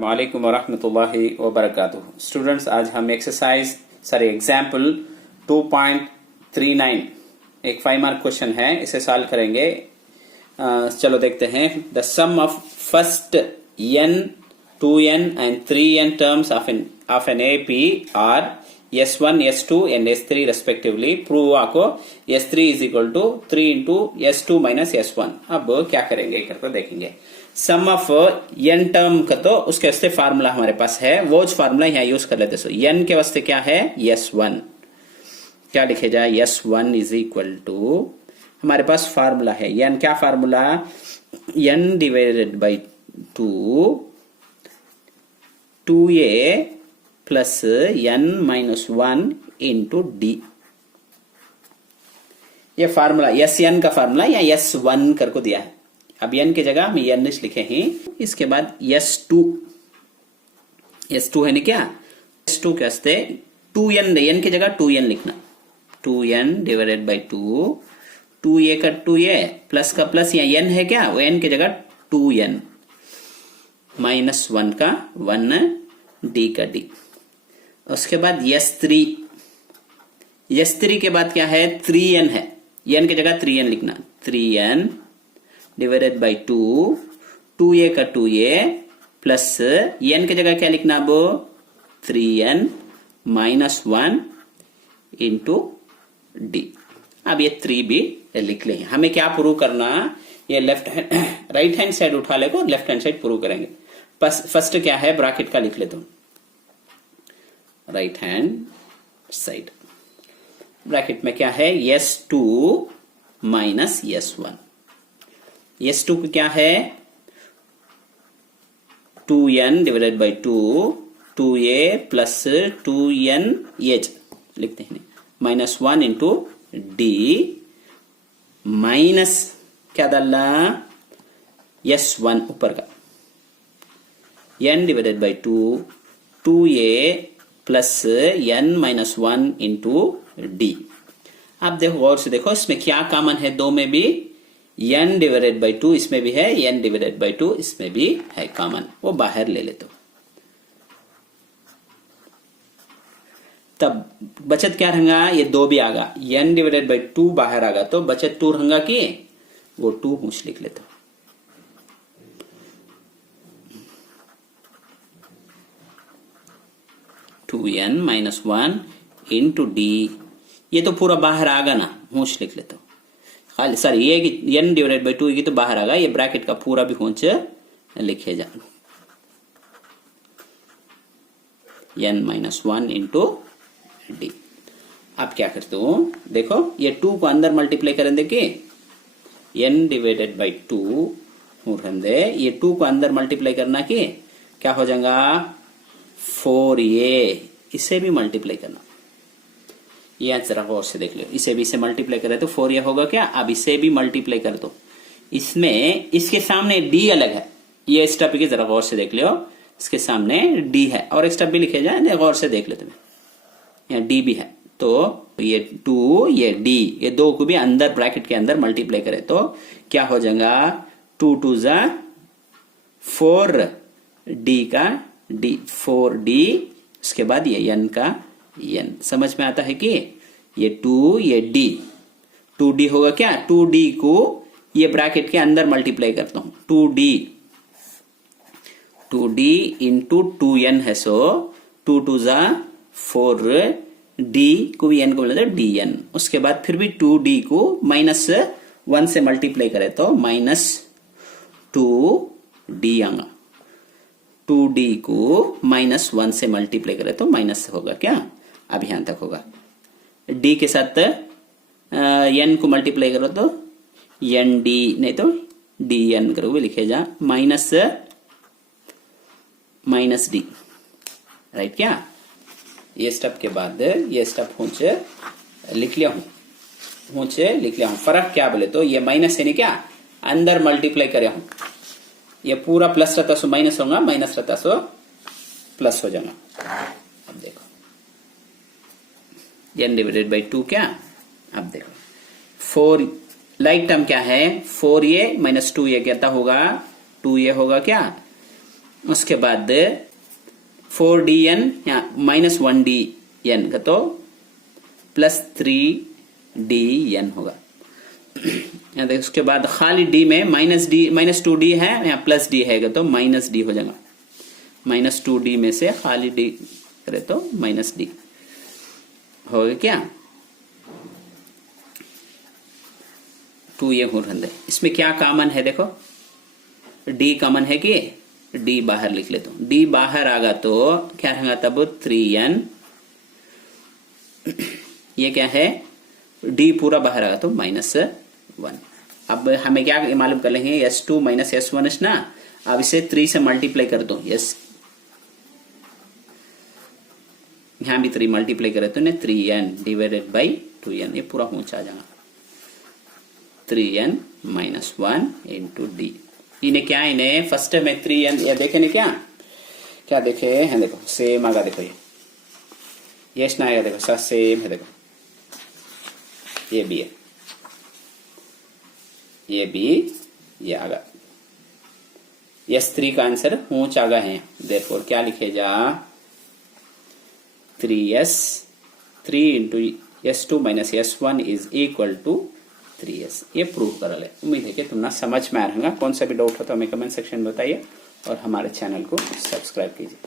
वालेकुम वरहमतुल्लाहि वबरकातुह। स्टूडेंट्स, आज हम एग्जाम्पल 2.39 एक 5 मार्क क्वेश्चन है, इसे सॉल्व करेंगे। चलो देखते हैं। The sum of first n, 2n and 3n terms of an AP are S1, S2 and S3 respectively. Prove आपको S3 is equal to 3 into S2 minus S1। अब क्या करेंगे करके देखेंगे। सम ऑफ n टर्म का तो उसके वास्ते फार्मूला हमारे पास है, वो फार्मूला यहाँ यूज कर लेते। सो n के वास्ते क्या है, S1। क्या लिखे जाए, S1 इज इक्वल टू, हमारे पास फार्मूला है n, क्या formula, n divided by 2a plus n minus 1 into D. ये फार्मूला Sn का फार्मूला या S1 करको दिया है। अब n की जगह हम n लिखे हैं। इसके बाद S2 है ना, क्या S2 के वास्ते 2n, n की जगह 2n लिखना। 2n डिवाइडेड बाई 2a का 2a प्लस का प्लस, यहाँ n है क्या, वो n की जगह 2n माइनस 1 का 1 d का d। उसके बाद S3 के बाद क्या है, 3n है, n की जगह 3n लिखना। 3n डिवाइडेड बाई 2a का 2a प्लस n की जगह क्या लिखना, अब 3n माइनस 1 इंटू d। अब ये 3 भी लिख लेंगे। हमें क्या प्रूव करना, ये राइट हैंड साइड उठा ले को लेफ्ट हैंड साइड प्रूव करेंगे। फर्स्ट क्या है, ब्रैकेट का लिख लेता हूं, राइट हैंड साइड। ब्रैकेट में क्या है, S2 माइनस S1। S2 को क्या है, 2n divided by 2a plus 2n H लिखते हैं, माइनस 1 इंटू डी माइनस क्या डालना, S1 ऊपर का, n divided by 2a plus n minus 1 into D. अब देखो गौर से देखो, इसमें क्या कॉमन है, दो में भी n डिवाइडेड बाई 2 इसमें भी है, n डिवाइडेड बाई 2 इसमें भी है कॉमन, वो बाहर ले लेते हो। तब बचत क्या रहेगा, ये 2 भी आगा, n डिवाइडेड बाई 2 बाहर आगा, तो बचत 2 रहेगा कि वो 2 मुझ लिख लेते हो। Two N minus 1 into D, ये तो पूरा बाहर आगा ना, होंच लिख लेता हूं खाली। सॉरी, ये n डिवाइडेड बाई 2 ये तो बाहर आगा, ये ब्रैकेट का पूरा भी होंच लिखे जा, n माइनस 1 इंटू डी। अब क्या करते हो, देखो ये 2 को अंदर मल्टीप्लाई करें, देखिए n डिवाइडेड बाई 2 दे, ये 2 को अंदर मल्टीप्लाई करना कि क्या हो जाएगा, 4a, इसे भी मल्टीप्लाई करना। ये जरा गौर से देख लो, इसे भी इसे मल्टीप्लाई करें तो 4a होगा क्या। अब इसे भी मल्टीप्लाई कर दो, इसमें इसके सामने d अलग है, ये स्टेप की जरा गौर से देख लो, इसके सामने d है, और एक स्टेप भी लिखे जाए, गौर से देख लो तुम्हें, यहाँ d भी है, तो ये 2 ये d, ये 2 को भी अंदर ब्रैकेट के अंदर मल्टीप्लाई करें तो क्या हो जाएगा, 2 2 जा 4 d का d, 4d, उसके बाद ये n का n। समझ में आता है कि ये 2 ये d, 2d होगा क्या, 2d को ये ब्रैकेट के अंदर मल्टीप्लाई करता हूं, 2d इंटू 2n है, सो 2 2 जा 4d को भी n को बोलते dn। उसके बाद फिर भी 2d को माइनस 1 से मल्टीप्लाई करें तो माइनस 2d आएगा, 2d को माइनस 1 से मल्टीप्लाई करें तो माइनस होगा क्या, अब यहां तक होगा। d के साथ n को मल्टीप्लाई करो तो nd, नहीं तो dn करोगे, लिखे जा माइनस d, राइट क्या। ये स्टेप के बाद ये स्टेप होंचे लिख लिया हूं, फर्क क्या बोले तो ये माइनस है नहीं क्या, अंदर मल्टीप्लाई करे हूं, ये पूरा प्लस रहता सो माइनस होगा, माइनस रहता सो प्लस हो जाएगा। अब देखो n डिवाइडेड बाई 2 क्या, अब देखो 4 लाइक टर्म क्या है, 4a माइनस 2a कहता होगा, 2a होगा क्या, उसके बाद 4dn या -1dn का तो +3dn होगा। उसके बाद खाली d में -2d है या +d है तो -d हो जाएगा। -2d में से खाली d करे तो -d हो गया क्या। 2 ये हो रहा है। इसमें क्या कॉमन है देखो, d कॉमन है कि d बाहर लिख ले तो d बाहर आगा तो क्या रहेगा तब 3n। ये क्या है d पूरा बाहर आगा तो -1। अब हमें क्या मालूम कर लेंगे s2 - s1 ना। अब इसे 3 से मल्टीप्लाई कर दो। यहां भी 3 मल्टीप्लाई करे तो 3n डिवाइडेड बाई 2n ये पूरा ऊंचा आ जाएगा। 3n - 1 into d। इन्हें क्या इन्हें फर्स्ट में 3n ये देखे नहीं क्या देखे हैं देखो सेम आगा देखो ये ना आएगा देखो सर सेम है देखो ये भी है ये भी ये आगा। S3 का आंसर ऊंच आगा है। देयरफॉर क्या लिखे जा 3 into S2 - S1 is equal to 3s। ये प्रूव कर ले। उम्मीद है कि तुमने समझ में आ रहा। कौन सा भी डाउट हो तो हमें कमेंट सेक्शन में बताइए और हमारे चैनल को सब्सक्राइब कीजिए।